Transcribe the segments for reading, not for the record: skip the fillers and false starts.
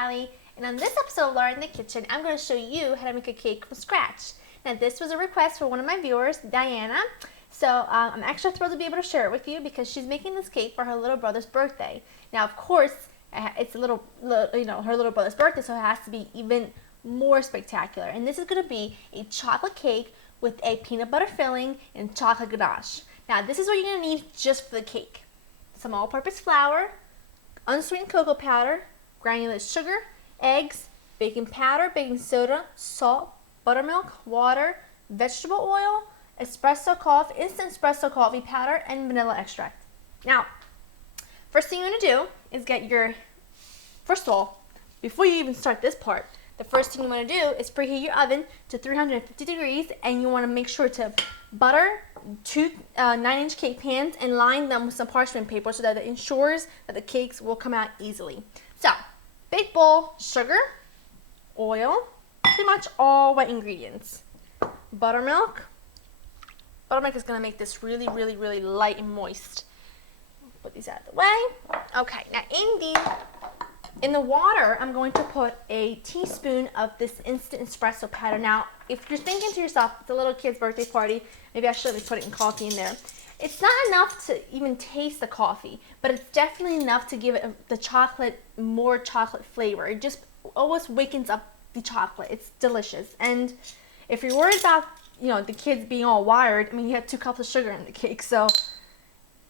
Vitale, and on this episode of Laura in the Kitchen, I'm going to show you how to make a cake from scratch. Now this was a request for one of my viewers, Diana, so I'm extra thrilled to be able to share it with you because she's making this cake for her little brother's birthday. Now of course, it's her little brother's birthday, so it has to be even more spectacular. And this is going to be a chocolate cake with a peanut butter filling and chocolate ganache. Now this is what you're going to need just for the cake. Some all-purpose flour, unsweetened cocoa powder, granulated sugar, eggs, baking powder, baking soda, salt, buttermilk, water, vegetable oil, espresso coffee, instant espresso coffee powder, and vanilla extract. Now, first thing you want to do is first of all, before you even start this part, the first thing you want to do is preheat your oven to 350 degrees, and you want to make sure to butter two 9-inch cake pans and line them with some parchment paper so that it ensures that the cakes will come out easily. So, big bowl, sugar, oil, pretty much all wet ingredients. Buttermilk. Buttermilk is going to make this really, really, really light and moist. Put these out of the way. Okay, now in the water, I'm going to put a teaspoon of this instant espresso powder. Now, if you're thinking to yourself, it's a little kid's birthday party, maybe I should have put it in coffee in there. It's not enough to even taste the coffee, but it's definitely enough to give it the chocolate, more chocolate flavor. It just always wakens up the chocolate. It's delicious. And if you're worried about, the kids being all wired, I mean, you have 2 cups of sugar in the cake, so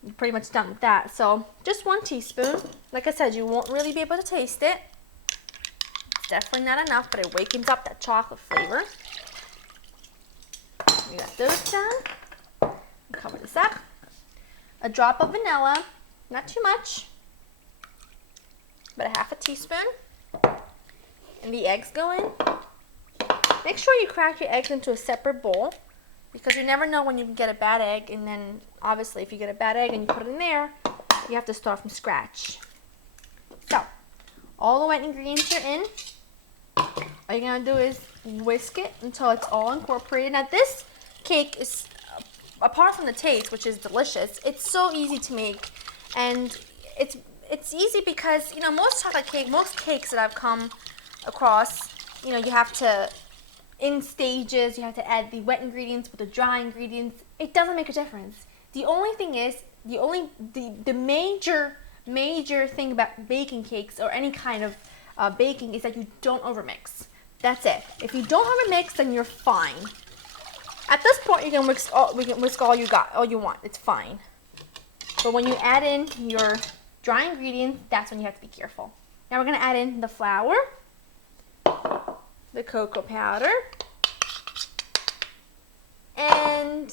you're pretty much done with that. So just 1 teaspoon. Like I said, you won't really be able to taste it. It's definitely not enough, but it wakens up that chocolate flavor. We got those done. Cover this up. A drop of vanilla, not too much, but a half a teaspoon. And the eggs go in. Make sure you crack your eggs into a separate bowl, because you never know when you can get a bad egg, and then obviously if you get a bad egg and you put it in there, you have to start from scratch. So, all the wet ingredients are in. All you're going to do is whisk it until it's all incorporated. Now this cake is, apart from the taste, which is delicious, it's so easy to make. And it's easy because, most cakes that I've come across, you have to, in stages, you have to add the wet ingredients with the dry ingredients. It doesn't make a difference. The only thing is, the major thing about baking cakes or any kind of baking is that you don't overmix. That's it. If you don't overmix, then you're fine. At this point, you can whisk all you want. It's fine. But when you add in your dry ingredients, that's when you have to be careful. Now we're going to add in the flour, the cocoa powder, and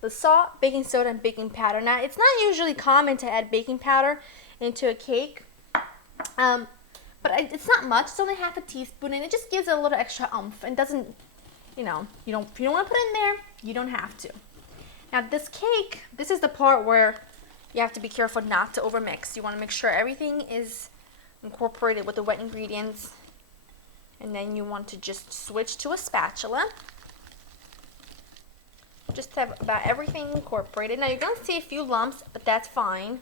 the salt, baking soda, and baking powder. Now, it's not usually common to add baking powder into a cake, but it's not much. It's only half a teaspoon, and it just gives it a little extra oomph. And doesn't, if you don't want to put it in there, you don't have to. Now, this cake, this is the part where you have to be careful not to overmix. You want to make sure everything is incorporated with the wet ingredients. And then you want to just switch to a spatula. Just have about everything incorporated. Now you're going to see a few lumps, but that's fine.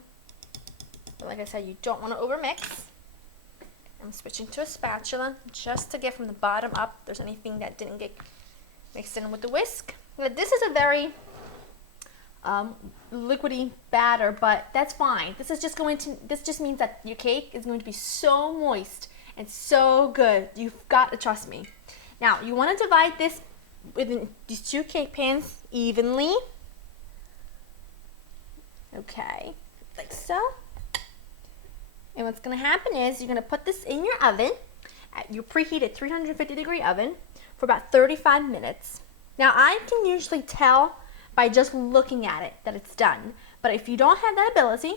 But like I said, you don't want to overmix. I'm switching to a spatula just to get from the bottom up if there's anything that didn't get mixed in with the whisk. Now, this is a very liquidy batter, but that's fine. This just means that your cake is going to be so moist. It's so good. You've got to trust me. Now, you want to divide this within these 2 cake pans evenly. Okay, like so. And what's going to happen is you're going to put this in your oven at your preheated 350-degree oven for about 35 minutes. Now, I can usually tell by just looking at it that it's done. But if you don't have that ability,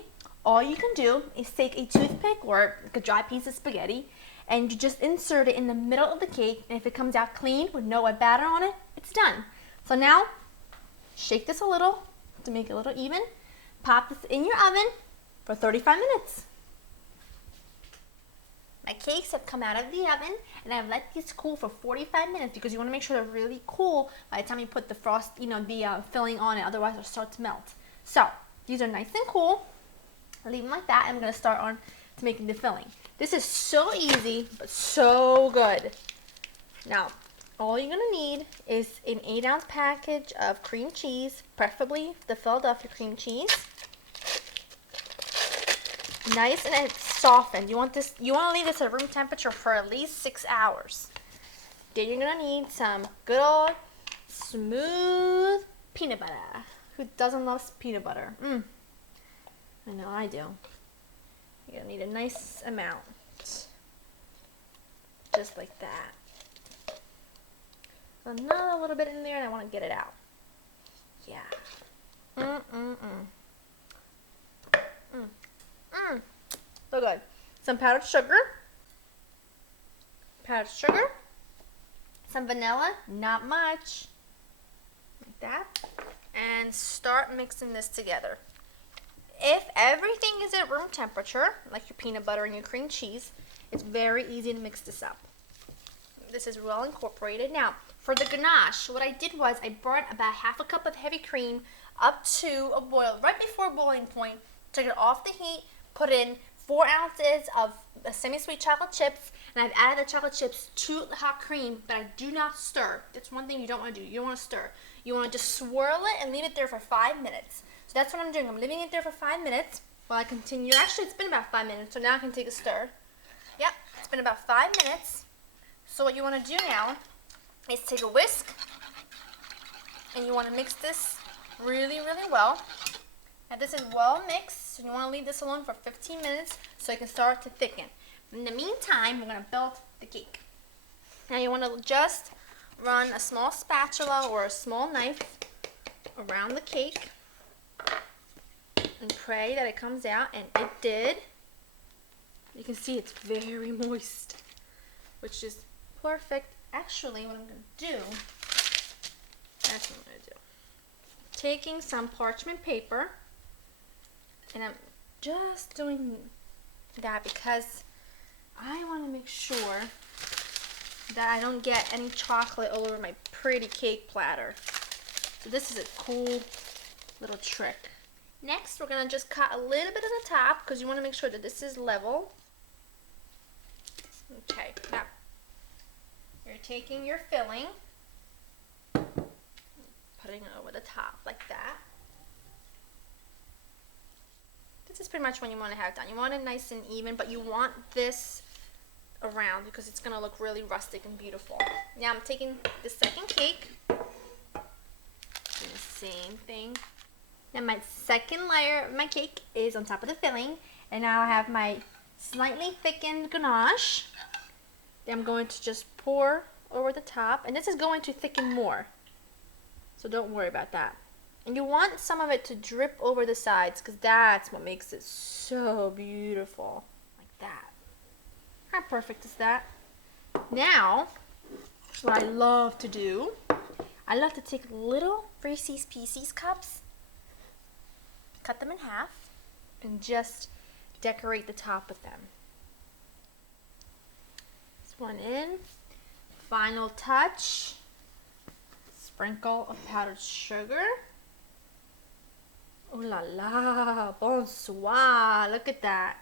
all you can do is take a toothpick or like a dry piece of spaghetti, and you just insert it in the middle of the cake, and if it comes out clean with no wet batter on it, it's done. So now, shake this a little to make it a little even. Pop this in your oven for 35 minutes. My cakes have come out of the oven, and I've let these cool for 45 minutes because you want to make sure they're really cool by the time you put the the filling on it, otherwise it'll start to melt. So, these are nice and cool. I'll leave them like that, and I'm going to start on to making the filling. This is so easy, but so good. Now, all you're gonna need is an 8-ounce package of cream cheese, preferably the Philadelphia cream cheese. Nice and it's softened. You want to leave this at room temperature for at least 6 hours. Then you're gonna need some good old smooth peanut butter. Who doesn't love peanut butter? I know I do. You're gonna need a nice amount. Just like that. Another little bit in there and I want to get it out. Yeah. So good. Some powdered sugar. Some vanilla, not much. Like that. And start mixing this together. If everything is at room temperature, like your peanut butter and your cream cheese, it's very easy to mix this up. This is well incorporated. Now, for the ganache, what I did was I brought about half a cup of heavy cream up to a boil, right before boiling point, took it off the heat, put in 4 ounces of semi-sweet chocolate chips, and I've added the chocolate chips to the hot cream, but I do not stir. That's one thing you don't want to do. You don't want to stir. You want to just swirl it and leave it there for 5 minutes. So that's what I'm doing. I'm leaving it there for 5 minutes while I continue. Actually, it's been about 5 minutes, so now I can take a stir. Yep, it's been about 5 minutes. So what you want to do now is take a whisk, and you want to mix this really, really well. Now this is well mixed, so you want to leave this alone for 15 minutes so it can start to thicken. In the meantime, we're going to build the cake. Now you want to just run a small spatula or a small knife around the cake and pray that it comes out, and it did. You can see it's very moist, which is perfect. Actually, what I'm going to do, that's what I'm going to do. Taking some parchment paper, and I'm just doing that because I want to make sure that I don't get any chocolate all over my pretty cake platter. So this is a cool little trick. Next, we're going to just cut a little bit of the top because you want to make sure that this is level. Okay, now you're taking your filling, putting it over the top like that. This is pretty much what you want to have done. You want it nice and even, but you want this around because it's going to look really rustic and beautiful. Now I'm taking the second cake, doing the same thing. Now my second layer of my cake is on top of the filling, and now I have my slightly thickened ganache that I'm going to just pour over the top, and this is going to thicken more, so don't worry about that. And you want some of it to drip over the sides because that's what makes it so beautiful, like that. How perfect is that? Now, what I love to do, I love to take little Reese's Pieces cups, cut them in half, and just decorate the top with them. This one in. Final touch. Sprinkle of powdered sugar. Oh la la, bonsoir. Look at that.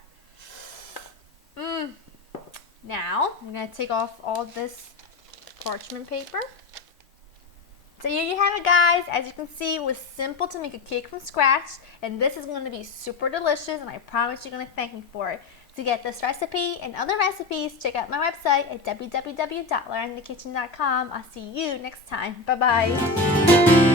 Now, I'm going to take off all this parchment paper. So here you have it, guys. As you can see, it was simple to make a cake from scratch, and this is going to be super delicious, and I promise you're going to thank me for it. To get this recipe and other recipes, check out my website at www.laureninthekitchen.com. I'll see you next time. Bye-bye.